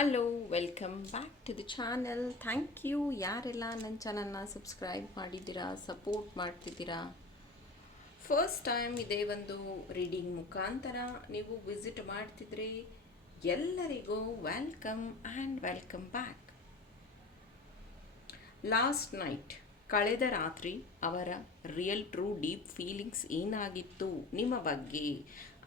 Hello welcome back to the channel thank you ಯಾರೆಲ್ಲ ನನ್ನ ಚಾನಲ್ನ ಸಬ್ಸ್ಕ್ರೈಬ್ ಮಾಡಿದ್ದೀರಾ ಸಪೋರ್ಟ್ ಮಾಡ್ತಿದ್ದೀರಾ? ಫಸ್ಟ್ ಟೈಮ್ ಇದೇ ಒಂದು ರೀಡಿಂಗ್ ಮುಖಾಂತರ ನೀವು ವಿಸಿಟ್ ಮಾಡ್ತಿದ್ರೆ ಎಲ್ಲರಿಗೂ welcome and welcome back last night ಕಳೆದ ರಾತ್ರಿ ಅವರ ರಿಯಲ್ ಟ್ರೂ ಡೀಪ್ ಫೀಲಿಂಗ್ಸ್ ಏನಾಗಿತ್ತು ನಿಮ್ಮ ಬಗ್ಗೆ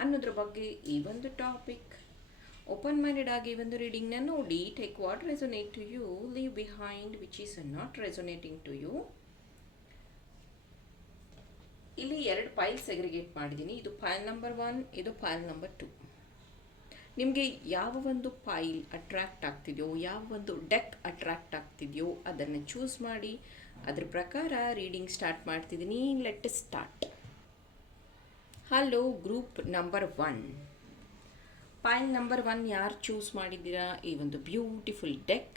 ಅನ್ನೋದ್ರ ಬಗ್ಗೆ ಈ ಒಂದು ಟಾಪಿಕ್ ಓಪನ್ ಮೈಂಡೆಡ್ ಆಗಿ ಒಂದು ರೀಡಿಂಗ್ನ ನೋಡಿ take what resonate to you leave behind which is not resonating to you ಇಲ್ಲಿ ಎರಡು ಫೈಲ್ ಸೆಗ್ರಿಗೇಟ್ ಮಾಡಿದ್ದೀನಿ. ಇದು ಫೈಲ್ ನಂಬರ್ ಒನ್ ಇದು ಫೈಲ್ ನಂಬರ್ ಟು ನಿಮಗೆ ಯಾವ ಒಂದು ಫೈಲ್ ಅಟ್ರ್ಯಾಕ್ಟ್ ಆಗ್ತಿದೆಯೋ, ಯಾವ ಒಂದು ಡೆಕ್ ಅಟ್ರ್ಯಾಕ್ಟ್ ಆಗ್ತಿದೆಯೋ, ಅದನ್ನು ಚೂಸ್ ಮಾಡಿ, ಅದ್ರ ಪ್ರಕಾರ ರೀಡಿಂಗ್ ಸ್ಟಾರ್ಟ್ ಮಾಡ್ತಿದ್ದೀನಿ. Let start hello group number one file number one ಯಾರು ಚೂಸ್ ಮಾಡಿದ್ದೀರಾ? ಈ ಒಂದು ಬ್ಯೂಟಿಫುಲ್ ಡೆಕ್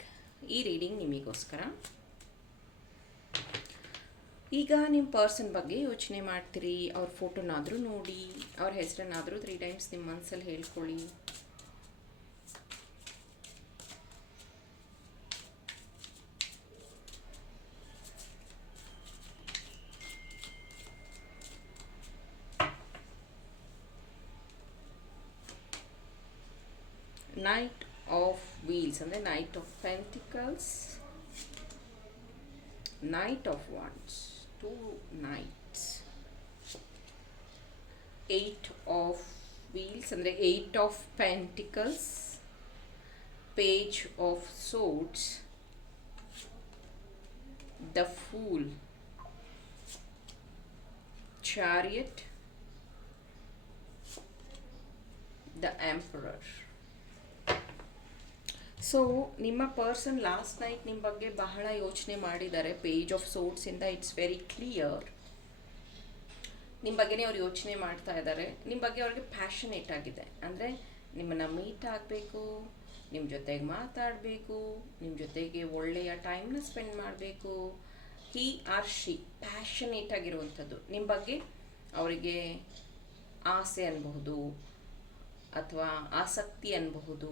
ಈ ರೀಡಿಂಗ್ ನಿಮಗೋಸ್ಕರ. ಈಗ ನಿಮ್ಮ ಪರ್ಸನ್ ಬಗ್ಗೆ ಯೋಚನೆ ಮಾಡ್ತೀರಿ. ಅವ್ರ ಫೋಟೋನಾದರೂ ನೋಡಿ, ಅವ್ರ ಹೆಸರನ್ನಾದರೂ ತ್ರೀ ಟೈಮ್ಸ್ ನಿಮ್ಮ ಮನಸ್ಸಲ್ಲಿ ಹೇಳ್ಕೊಳ್ಳಿ. ನೈಟ್ ಆಫ್ ವೀಲ್ಸ್ ಅಂದರೆ knight of pentacles knight of wands two knights eight of wheels ಅಂದರೆ eight of pentacles page of swords the fool chariot the emperor so ನಿಮ್ಮ ಪರ್ಸನ್ ಲಾಸ್ಟ್ ನೈಟ್ ನಿಮ್ಮ ಬಗ್ಗೆ ಬಹಳ ಯೋಚನೆ ಮಾಡಿದ್ದಾರೆ. ಪೇಜ್ ಆಫ್ ಸೋಟ್ಸಿಂದ it's very clear ನಿಮ್ಮ ಬಗ್ಗೆನೇ ಅವ್ರು ಯೋಚನೆ ಮಾಡ್ತಾ ಇದ್ದಾರೆ. ನಿಮ್ಮ ಬಗ್ಗೆ ಅವ್ರಿಗೆ ಪ್ಯಾಷನೇಟ್ ಆಗಿದೆ. ಅಂದರೆ ನಿಮ್ಮನ್ನು ಮೀಟ್ ಆಗಬೇಕು ನಿಮ್ಮ ಜೊತೆಗೆ ಮಾತಾಡಬೇಕು ನಿಮ್ಮ ಜೊತೆಗೆ ಒಳ್ಳೆಯ ಟೈಮ್ನ ಸ್ಪೆಂಡ್ ಮಾಡಬೇಕು. ಹಿ ಆರ್ ಶಿ ಪ್ಯಾಷನೇಟ್ ಆಗಿರುವಂಥದ್ದು. ನಿಮ್ಮ ಬಗ್ಗೆ ಅವರಿಗೆ ಆಸೆ ಅನ್ಬಹುದು, ಅಥವಾ ಆಸಕ್ತಿ ಅನ್ಬಹುದು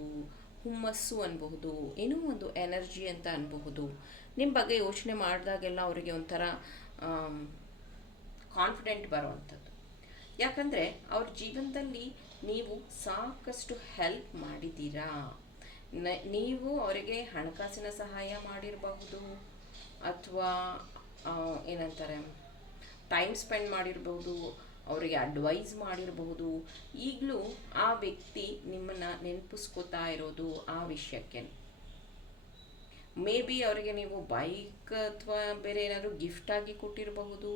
ಹುಮ್ಮಸ್ಸು ಅನ್ಬಹುದು, ಏನೋ ಒಂದು ಎನರ್ಜಿ ಅಂತ ಅನ್ಬಹುದು. ನಿಮ್ಮ ಬಗ್ಗೆ ಯೋಚನೆ ಮಾಡಿದಾಗೆಲ್ಲ ಅವರಿಗೆ ಒಂಥರ ಕಾನ್ಫಿಡೆಂಟ್ ಬರುವಂಥದ್ದು. ಯಾಕಂದರೆ ಅವ್ರ ಜೀವನದಲ್ಲಿ ನೀವು ಸಾಕಷ್ಟು ಹೆಲ್ಪ್ ಮಾಡಿದ್ದೀರಾ. ನೀವು ಅವರಿಗೆ ಹಣಕಾಸಿನ ಸಹಾಯ ಮಾಡಿರಬಹುದು, ಅಥವಾ ಏನಂತಾರೆ ಟೈಮ್ ಸ್ಪೆಂಡ್ ಮಾಡಿರ್ಬೋದು ಅವರಿಗೆ ಅಡ್ವೈಸ್ ಮಾಡಿರಬಹುದು. ಈಗಲೂ ಆ ವ್ಯಕ್ತಿ ನಿಮ್ಮನ್ನ ನೆನಪಿಸ್ಕೋತಾ ಇರೋದು ಆ ವಿಷಯಕ್ಕೆ. ಮೇ ಬಿ ಅವರಿಗೆ ನೀವು ಬೈಕ್ ಅಥವಾ ಬೇರೆ ಏನಾದರೂ ಗಿಫ್ಟಾಗಿ ಕೊಟ್ಟಿರಬಹುದು,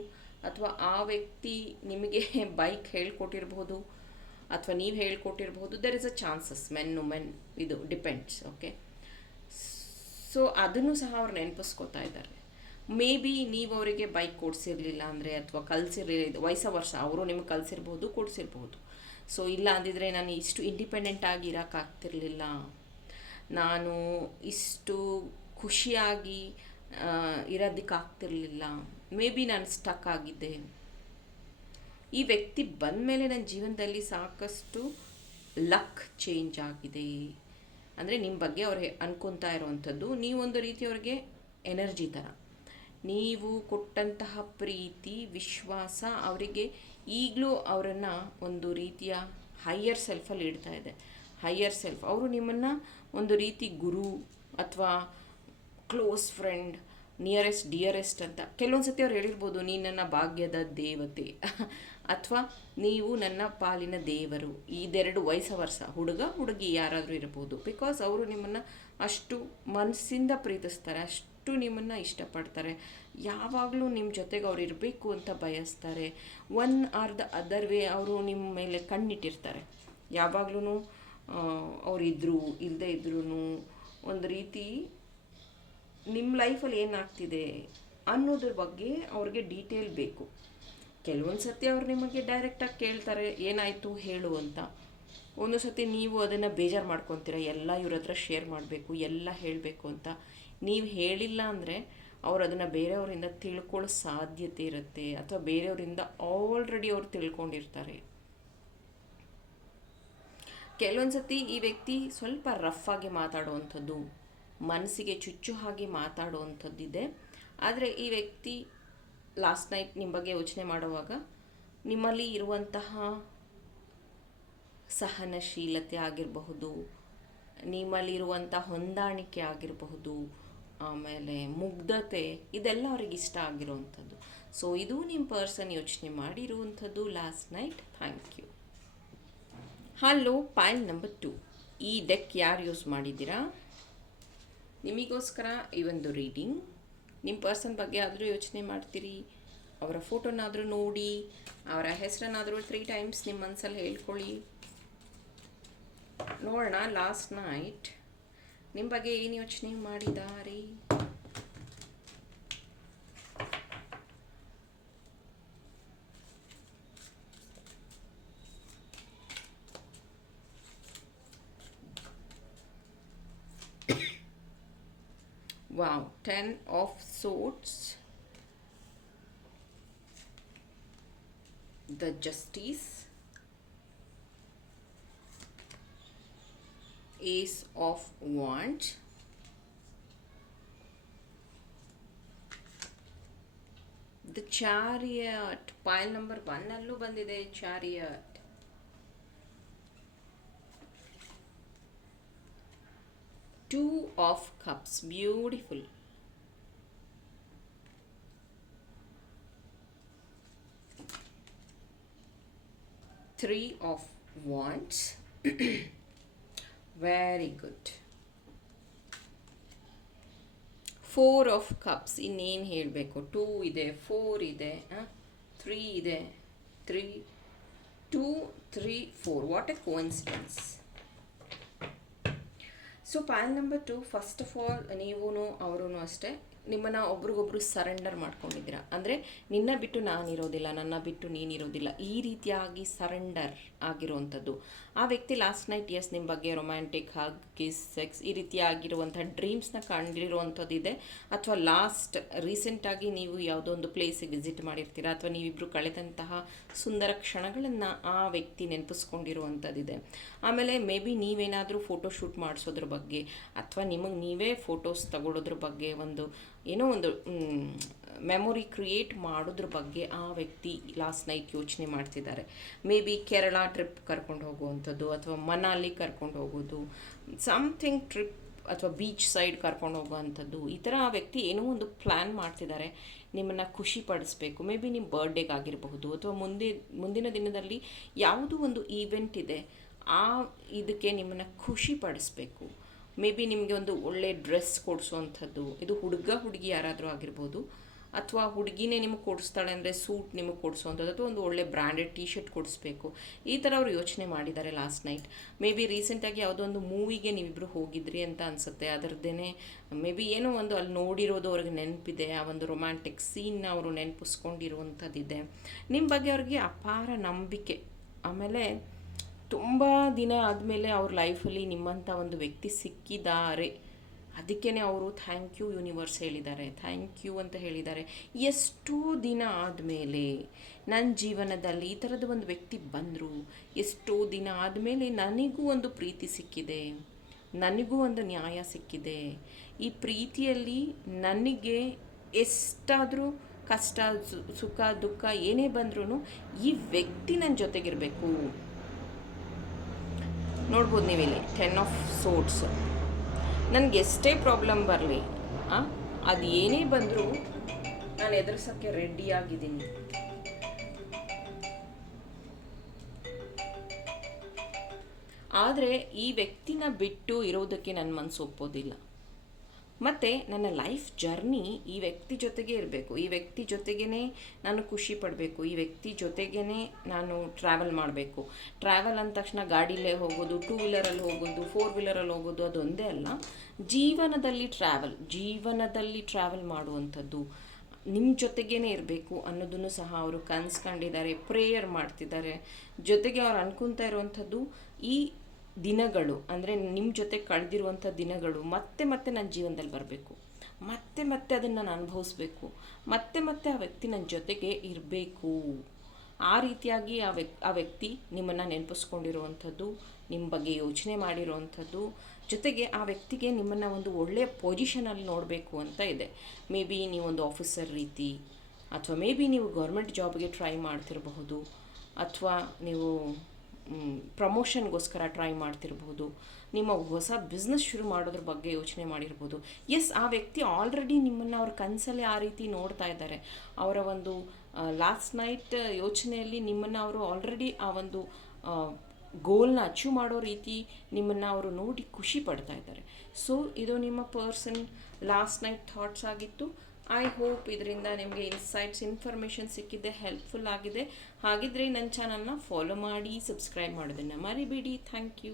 ಅಥವಾ ಆ ವ್ಯಕ್ತಿ ನಿಮಗೆ ಬೈಕ್ ಹೇಳ್ಕೊಟ್ಟಿರಬಹುದು, ಅಥವಾ ನೀವು ಹೇಳ್ಕೊಟ್ಟಿರಬಹುದು there is a chances men men ಇದು ಡಿಪೆಂಡ್ಸ್ ಓಕೆ ಸೊ ಅದನ್ನು ಸಹ ಅವ್ರು ನೆನಪಿಸ್ಕೋತಾ ಇದ್ದಾರೆ. ಮೇ ಬಿ ನೀವು ಅವರಿಗೆ ಬೈಕ್ ಕೊಡಿಸಿರ್ಲಿಲ್ಲ ಅಂದರೆ ಅಥವಾ ಕಲಿಸಿರ್ಲಿಲ್ಲ ವಯಸ್ಸ ವರ್ಷ, ಅವರು ನಿಮ್ಗೆ ಕಲಿಸಿರ್ಬೋದು, ಕೊಡಿಸಿರ್ಬೋದು. ಸೊ ಇಲ್ಲ ಅಂದಿದ್ರೆ ನಾನು ಇಷ್ಟು ಇಂಡಿಪೆಂಡೆಂಟ್ ಆಗಿ ಇರೋಕ್ಕಾಗ್ತಿರ್ಲಿಲ್ಲ ನಾನು ಇಷ್ಟು ಖುಷಿಯಾಗಿ ಇರೋದಕ್ಕಾಗ್ತಿರ್ಲಿಲ್ಲ ಮೇ ಬಿ ನಾನು ಸ್ಟಕ್ ಆಗಿದ್ದೆ. ಈ ವ್ಯಕ್ತಿ ಬಂದ ಮೇಲೆ ನನ್ನ ಜೀವನದಲ್ಲಿ ಸಾಕಷ್ಟು ಲಕ್ ಚೇಂಜ್ ಆಗಿದೆ. ಅಂದರೆ ನಿಮ್ಮ ಬಗ್ಗೆ ಅವ್ರು ಅನ್ಕೊತಾ ಇರೋವಂಥದ್ದು, ನೀವೊಂದು ರೀತಿ ಅವ್ರಿಗೆ ಎನರ್ಜಿ ಥರ ನೀವು ಕೊಟ್ಟಂತಹ ಪ್ರೀತಿ, ವಿಶ್ವಾಸ ಅವರಿಗೆ ಈಗಲೂ ಅವರನ್ನು ಒಂದು ರೀತಿಯ ಹೈಯರ್ ಸೆಲ್ಫಲ್ಲಿ ಇಡ್ತಾ ಇದೆ. ಹೈಯರ್ ಸೆಲ್ಫ್ ಅವರು ನಿಮ್ಮನ್ನು ಒಂದು ರೀತಿ ಗುರು ಅಥವಾ ಕ್ಲೋಸ್ ಫ್ರೆಂಡ್ ನಿಯರೆಸ್ಟ್ ಡಿಯರೆಸ್ಟ್ ಅಂತ. ಕೆಲವೊಂದು ಸತಿ ಅವ್ರು ಹೇಳಿರ್ಬೋದು ನೀ ನನ್ನ ಭಾಗ್ಯದ ದೇವತೆ. ಅಥವಾ, ನೀವು ನನ್ನ ಪಾಲಿನ ದೇವರು. ಇದೆರಡು ವಯಸ್ಸ ವರ್ಷ. ಹುಡುಗ, ಹುಡುಗಿ ಯಾರಾದರೂ ಇರ್ಬೋದು. ಬಿಕಾಸ್ ಅವರು ನಿಮ್ಮನ್ನು ಅಷ್ಟು ಮನಸ್ಸಿಂದ ಪ್ರೀತಿಸ್ತಾರೆ, ಅಷ್ಟು ಅಷ್ಟು ನಿಮ್ಮನ್ನು ಇಷ್ಟಪಡ್ತಾರೆ. ಯಾವಾಗಲೂ ನಿಮ್ಮ ಜೊತೆಗೆ ಅವ್ರು ಇರಬೇಕು ಅಂತ ಬಯಸ್ತಾರೆ. One or the other way ಅವರು ನಿಮ್ಮ ಮೇಲೆ ಕಣ್ಣಿಟ್ಟಿರ್ತಾರೆ. ಯಾವಾಗಲೂ ಅವರಿದ್ದರು ಇಲ್ಲದೇ ಇದ್ರೂ ಒಂದು ರೀತಿ ನಿಮ್ಮ ಲೈಫಲ್ಲಿ ಏನಾಗ್ತಿದೆ ಅನ್ನೋದ್ರ ಬಗ್ಗೆ ಅವ್ರಿಗೆ ಡೀಟೇಲ್ ಬೇಕು. ಕೆಲವೊಂದು ಸತಿ ಅವ್ರು ನಿಮಗೆ ಡೈರೆಕ್ಟಾಗಿ ಕೇಳ್ತಾರೆ, ಏನಾಯಿತು ಹೇಳು ಅಂತ. ಒಂದು ಸತಿ ನೀವು ಅದನ್ನು ಬೇಜಾರು ಮಾಡ್ಕೊತೀರ, ಎಲ್ಲ ಇವ್ರ ಹತ್ರ ಶೇರ್ ಮಾಡಬೇಕು, ಎಲ್ಲ ಹೇಳಬೇಕು ಅಂತ. ನೀವು ಹೇಳಿಲ್ಲ ಅಂದರೆ ಅವ್ರು ಅದನ್ನು ಬೇರೆಯವರಿಂದ ತಿಳ್ಕೊಳ್ಳೋ ಸಾಧ್ಯತೆ ಇರುತ್ತೆ ಅಥವಾ ಬೇರೆಯವರಿಂದ ಆಲ್ರೆಡಿ ಅವ್ರು ತಿಳ್ಕೊಂಡಿರ್ತಾರೆ. ಕೆಲವೊಂದು ಸತಿ ಈ ವ್ಯಕ್ತಿ ಸ್ವಲ್ಪ ರಫ್ ಆಗಿ ಮಾತಾಡುವಂಥದ್ದು, ಮನಸ್ಸಿಗೆ ಚುಚ್ಚು ಹಾಗೆ ಮಾತಾಡುವಂಥದ್ದಿದೆ. ಆದರೆ ಈ ವ್ಯಕ್ತಿ ಲಾಸ್ಟ್ ನೈಟ್ ನಿಮ್ಮ ಬಗ್ಗೆ ಯೋಚನೆ ಮಾಡುವಾಗ ನಿಮ್ಮಲ್ಲಿ ಇರುವಂತಹ ಸಹನಶೀಲತೆ ಆಗಿರಬಹುದು ನಿಮ್ಮಲ್ಲಿರುವಂಥ ಹೊಂದಾಣಿಕೆ ಆಗಿರಬಹುದು ಆಮೇಲೆ ಮುಗ್ಧತೆ, ಇದೆಲ್ಲ ಅವ್ರಿಗೆ ಇಷ್ಟ ಆಗಿರೋವಂಥದ್ದು. ಸೊ ಇದು ನಿಮ್ಮ ಪರ್ಸನ್ ಯೋಚನೆ ಮಾಡಿರುವಂಥದ್ದು last night thank you hello file number two ಈ ಡೆಕ್ ಯಾರು ಯೂಸ್ ಮಾಡಿದ್ದೀರಾ? ನಿಮಗೋಸ್ಕರ ಈ ಒಂದು ರೀಡಿಂಗ್ ನಿಮ್ಮ ಪರ್ಸನ್ ಬಗ್ಗೆ ಆದರೂ ಯೋಚನೆ ಮಾಡ್ತೀರಿ. ಅವರ ಫೋಟೋನಾದರೂ ನೋಡಿ, ಅವರ ಹೆಸರನ್ನಾದರೂ ತ್ರೀ ಟೈಮ್ಸ್ ನಿಮ್ಮ ಮನಸ್ಸಲ್ಲಿ ಹೇಳ್ಕೊಳ್ಳಿ. ನೋಡೋಣ ಲಾಸ್ಟ್ ನೈಟ್ ನಿಮ್ಮ ಬಗ್ಗೆ ಏನು ಯೋಚನೆ ಮಾಡಿದಾರಿ? Wow ten of swords. The justice. Ace of wands. The chariot. Pile number 1 ಅಲ್ಲೂ ಬಂದಿದೆ chariot. two of cups beautiful three of wands very good four of cups ಇನ್ನೇನು ಹೇಳಬೇಕು? ಟೂ ಇದೆ ಫೋರ್ ಇದೆ ತ್ರೀ ಇದೆ three two three four what a coincidence so PAN number two first of all ನೀವೂ ಅವರೂ ಅಷ್ಟೇ. ನಿಮ್ಮನ್ನು ಒಬ್ರಿಗೊಬ್ರು ಸರೆಂಡರ್ ಮಾಡ್ಕೊಂಡಿದ್ದೀರಾ? ಅಂದರೆ ನಿನ್ನ ಬಿಟ್ಟು ನಾನಿರೋದಿಲ್ಲ, ನನ್ನ ಬಿಟ್ಟು ನೀನಿರೋದಿಲ್ಲ, ಈ ರೀತಿಯಾಗಿ ಸರೆಂಡರ್ ಆಗಿರುವಂಥದ್ದು ಆ ವ್ಯಕ್ತಿ ಲಾಸ್ಟ್ ನೈಟ್ ಎಸ್ ನಿಮ್ಮ ಬಗ್ಗೆ ರೊಮ್ಯಾಂಟಿಕ್ ಹಗ್ ಕಿಸ್ ಸೆಕ್ಸ್ ಈ ರೀತಿಯಾಗಿರುವಂಥ ಡ್ರೀಮ್ಸ್ನ ಕಂಡಿರುವಂಥದ್ದು ಇದೆ ಅಥವಾ ಲಾಸ್ಟ್ ರೀಸೆಂಟಾಗಿ ನೀವು ಯಾವುದೋ ಒಂದು ಪ್ಲೇಸಿಗೆ ವಿಸಿಟ್ ಮಾಡಿರ್ತೀರಾ? ಅಥವಾ ನೀವಿಬ್ಬರು ಕಳೆದಂತಹ ಸುಂದರ ಕ್ಷಣಗಳನ್ನು ಆ ವ್ಯಕ್ತಿ ನೆನಪಿಸ್ಕೊಂಡಿರುವಂಥದ್ದಿದೆ. ಆಮೇಲೆ ಮೇ ಬಿ ನೀವೇನಾದರೂ ಫೋಟೋ ಶೂಟ್ ಮಾಡಿಸೋದ್ರ ಬಗ್ಗೆ, ಅಥವಾ ನಿಮಗೆ ನೀವೇ ಫೋಟೋಸ್ ತಗೊಳ್ಳೋದ್ರ ಬಗ್ಗೆ ಒಂದು ಏನೋ ಒಂದು ಮೆಮೊರಿ ಕ್ರಿಯೇಟ್ ಮಾಡೋದ್ರ ಬಗ್ಗೆ ಆ ವ್ಯಕ್ತಿ ಲಾಸ್ಟ್ ನೈಟ್ ಯೋಚನೆ ಮಾಡ್ತಿದ್ದಾರೆ. ಮೇ ಬಿ ಕೇರಳ ಟ್ರಿಪ್ ಕರ್ಕೊಂಡು ಹೋಗುವಂಥದ್ದು ಅಥವಾ ಮನಾಲಿ ಕರ್ಕೊಂಡು ಹೋಗೋದು ಸಮಥಿಂಗ್ ಟ್ರಿಪ್ ಅಥವಾ ಬೀಚ್ ಸೈಡ್ ಕರ್ಕೊಂಡು ಹೋಗುವಂಥದ್ದು, ಈ ಥರ ಆ ವ್ಯಕ್ತಿ ಏನೋ ಒಂದು ಪ್ಲ್ಯಾನ್ ಮಾಡ್ತಿದ್ದಾರೆ. ನಿಮ್ಮನ್ನು ಖುಷಿ ಪಡಿಸ್ಬೇಕು. ಮೇ ಬಿ ನಿಮ್ಮ ಬರ್ಡೇಗಾಗಿರಬಹುದು ಅಥವಾ ಮುಂದೆ, ಮುಂದಿನ ದಿನದಲ್ಲಿ ಯಾವುದೋ ಒಂದು ಈವೆಂಟ್ ಇದೆ, ಆ ಇದಕ್ಕೆ ನಿಮ್ಮನ್ನು ಖುಷಿ ಪಡಿಸ್ಬೇಕು. ಮೇ ಬಿ ನಿಮಗೆ ಒಂದು ಒಳ್ಳೆ ಡ್ರೆಸ್ ಕೊಡಿಸುವಂಥದ್ದು. ಇದು ಹುಡುಗ, ಹುಡುಗಿ ಯಾರಾದರೂ ಆಗಿರ್ಬೋದು. ಅಥವಾ ಹುಡುಗಿನೇ ನಿಮಗೆ ಕೊಡಿಸ್ತಾಳೆ ಅಂದರೆ ಸೂಟ್ ನಿಮಗೆ ಕೊಡಿಸುವಂಥದ್ದು. ಅಥವಾ ಒಂದು ಒಳ್ಳೆ ಬ್ರ್ಯಾಂಡೆಡ್ ಟೀ ಶರ್ಟ್ ಕೊಡಿಸ್ಬೇಕು. ಈ ಥರ ಅವರು ಯೋಚನೆ ಮಾಡಿದ್ದಾರೆ ಲಾಸ್ಟ್ ನೈಟ್ ಮೇ ಬಿ ರೀಸೆಂಟಾಗಿ ಯಾವುದೋ ಒಂದು ಮೂವಿಗೆ ನೀವಿಬ್ಬರು ಹೋಗಿದ್ರಿ ಅಂತ ಅನಿಸುತ್ತೆ. ಅದರದ್ದೇ ಮೇ ಬಿ ಏನೋ ಒಂದು ಅಲ್ಲಿ ನೋಡಿರೋದು ಅವ್ರಿಗೆ ನೆನಪಿದೆ. ಆ ಒಂದು ರೊಮ್ಯಾಂಟಿಕ್ ಸೀನ್ನ ಅವರು ನೆನಪಿಸ್ಕೊಂಡಿರುವಂಥದ್ದಿದೆ. ನಿಮ್ಮ ಬಗ್ಗೆ ಅವ್ರಿಗೆ ಅಪಾರ ನಂಬಿಕೆ. ಆಮೇಲೆ ತುಂಬ ದಿನ ಆದಮೇಲೆ ಅವ್ರ ಲೈಫಲ್ಲಿ ನಿಮ್ಮಂಥ ಒಂದು ವ್ಯಕ್ತಿ ಸಿಕ್ಕಿದ್ದಾರೆ. ಅದಕ್ಕೇ ಅವರು ಥ್ಯಾಂಕ್ ಯು ಯೂನಿವರ್ಸ್ ಹೇಳಿದ್ದಾರೆ. ಥ್ಯಾಂಕ್ ಯು ಅಂತ ಹೇಳಿದ್ದಾರೆ. ಎಷ್ಟು ದಿನ ಆದಮೇಲೆ ನನ್ನ ಜೀವನದಲ್ಲಿ ಈ ಥರದ ಒಂದು ವ್ಯಕ್ತಿ ಬಂದರು. ಎಷ್ಟೋ ದಿನ ಆದಮೇಲೆ ನನಗೂ ಒಂದು ಪ್ರೀತಿ ಸಿಕ್ಕಿದೆ. ನನಗೂ ಒಂದು ನ್ಯಾಯ ಸಿಕ್ಕಿದೆ. ಈ ಪ್ರೀತಿಯಲ್ಲಿ ನನಗೆ ಎಷ್ಟಾದರೂ ಕಷ್ಟ ಸುಖ, ದುಃಖ ಏನೇ ಬಂದ್ರೂ ಈ ವ್ಯಕ್ತಿ ನನ್ನ ಜೊತೆಗಿರಬೇಕು. ನೋಡ್ಬೋದು ನೀವಿಲ್ಲಿ. ಟೆನ್ ಆಫ್ ಸೋಟ್ಸ್ ನನಗೆ ಎಷ್ಟೇ ಪ್ರಾಬ್ಲಮ್ ಬರಲಿ ಅದು ಏನೇ ಬಂದರೂ ನಾನು ಎದುರಿಸೋಕ್ಕೆ ರೆಡಿಯಾಗಿದ್ದೀನಿ ಆದರೆ ಈ ವ್ಯಕ್ತಿನ ಬಿಟ್ಟು ಇರೋದಕ್ಕೆ ನನ್ನ ಮನಸ್ಸು ಒಪ್ಪೋದಿಲ್ಲ. ಮತ್ತು ನನ್ನ ಲೈಫ್ ಜರ್ನಿ ಈ ವ್ಯಕ್ತಿ ಜೊತೆಗೆ ಇರಬೇಕು. ಈ ವ್ಯಕ್ತಿ ಜೊತೆಗೇ ನಾನು ಖುಷಿ ಪಡಬೇಕು. ಈ ವ್ಯಕ್ತಿ ಜೊತೆಗೇ ನಾನು ಟ್ರಾವೆಲ್ ಮಾಡಬೇಕು. ಟ್ರಾವೆಲ್ ಅಂದ ತಕ್ಷಣ ಗಾಡಿಲೇ ಹೋಗೋದು ಟೂ ವೀಲರಲ್ಲಿ ಹೋಗೋದು ಫೋರ್ ವೀಲರಲ್ಲಿ ಹೋಗೋದು ಅದೊಂದೇ ಅಲ್ಲ. ಜೀವನದಲ್ಲಿ ಟ್ರಾವೆಲ್ ಜೀವನದಲ್ಲಿ ಟ್ರಾವೆಲ್ ಮಾಡುವಂಥದ್ದು ನಿಮ್ಮ ಜೊತೆಗೇ ಇರಬೇಕು ಅನ್ನೋದನ್ನು ಸಹ ಅವರು ಕನ್ಸ್ಕೊಂಡಿದ್ದಾರೆ ಪ್ರೇಯರ್ ಮಾಡ್ತಿದ್ದಾರೆ. ಜೊತೆಗೆ ಅವ್ರು ಅನ್ಕೊತಾ ಇರುವಂಥದ್ದು ಈ ದಿನಗಳು, ಅಂದರೆ ನಿಮ್ಮ ಜೊತೆ ಕಳೆದಿರುವಂಥ ದಿನಗಳು, ಮತ್ತೆ ಮತ್ತೆ ನನ್ನ ಜೀವನದಲ್ಲಿ ಬರಬೇಕು. ಮತ್ತೆ ಮತ್ತೆ ಅದನ್ನು ನಾನು ಅನುಭವಿಸ್ಬೇಕು. ಮತ್ತೆ ಮತ್ತೆ ಆ ವ್ಯಕ್ತಿ ನನ್ನ ಜೊತೆಗೆ ಇರಬೇಕು. ಆ ರೀತಿಯಾಗಿ ಆ ವ್ಯಕ್ ಆ ವ್ಯಕ್ತಿ ನಿಮ್ಮನ್ನು ನೆನಪಿಸ್ಕೊಂಡಿರುವಂಥದ್ದು ನಿಮ್ಮ ಬಗ್ಗೆ ಯೋಚನೆ ಮಾಡಿರುವಂಥದ್ದು, ಜೊತೆಗೆ ಆ ವ್ಯಕ್ತಿಗೆ ನಿಮ್ಮನ್ನು ಒಂದು ಒಳ್ಳೆಯ ಪೊಸಿಷನಲ್ಲಿ ನೋಡಬೇಕು ಅಂತ ಇದೆ. ಮೇ ಬಿ ನೀವೊಂದು ಆಫೀಸರ್ ರೀತಿ, ಅಥವಾ ಮೇ ಬಿ ನೀವು ಗೌರ್ಮೆಂಟ್ ಜಾಬ್ಗೆ ಟ್ರೈ ಮಾಡ್ತಿರಬಹುದು, ಅಥವಾ ನೀವು ಪ್ರಮೋಷನ್ಗೋಸ್ಕರ ಟ್ರೈ ಮಾಡ್ತಿರ್ಬೋದು. ನಿಮ್ಮ ಹೊಸ ಬಿಸ್ನೆಸ್ ಶುರು ಮಾಡೋದ್ರ ಬಗ್ಗೆ ಯೋಚನೆ ಮಾಡಿರ್ಬೋದು. ಎಸ್ ಆ ವ್ಯಕ್ತಿ ಆಲ್ರೆಡಿ ನಿಮ್ಮನ್ನು ಅವ್ರ ಕನಸಲ್ಲಿ ಆ ರೀತಿ ನೋಡ್ತಾ ಇದ್ದಾರೆ. ಅವರ ಒಂದು ಲಾಸ್ಟ್ ನೈಟ್ ಯೋಚನೆಯಲ್ಲಿ ನಿಮ್ಮನ್ನು ಅವರು ಆಲ್ರೆಡಿ ಆ ಒಂದು ಗೋಲ್ನ ಅಚೀವ್ ಮಾಡೋ ರೀತಿ ನಿಮ್ಮನ್ನು ಅವರು ನೋಡಿ ಖುಷಿ ಪಡ್ತಾ ಇದ್ದಾರೆ. ಸೊ ಇದು ನಿಮ್ಮ ಪರ್ಸನ್ ಲಾಸ್ಟ್ ನೈಟ್ ಥಾಟ್ಸ್ ಆಗಿತ್ತು. ಐ ಹೋಪ್ ಇದರಿಂದ ನಿಮಗೆ ಇನ್ಸೈಟ್ಸ್ ಇನ್ಫಾರ್ಮೇಷನ್ ಸಿಕ್ಕಿದೆ ಹೆಲ್ಪ್ಫುಲ್ ಆಗಿದೆ. ಹಾಗಿದ್ರೆ ನನ್ನ ಚಾನಲ್ನ ಫಾಲೋ ಮಾಡಿ ಸಬ್ಸ್ಕ್ರೈಬ್ ಮಾಡೋದನ್ನು ಮರಿಬೇಡಿ. Thank you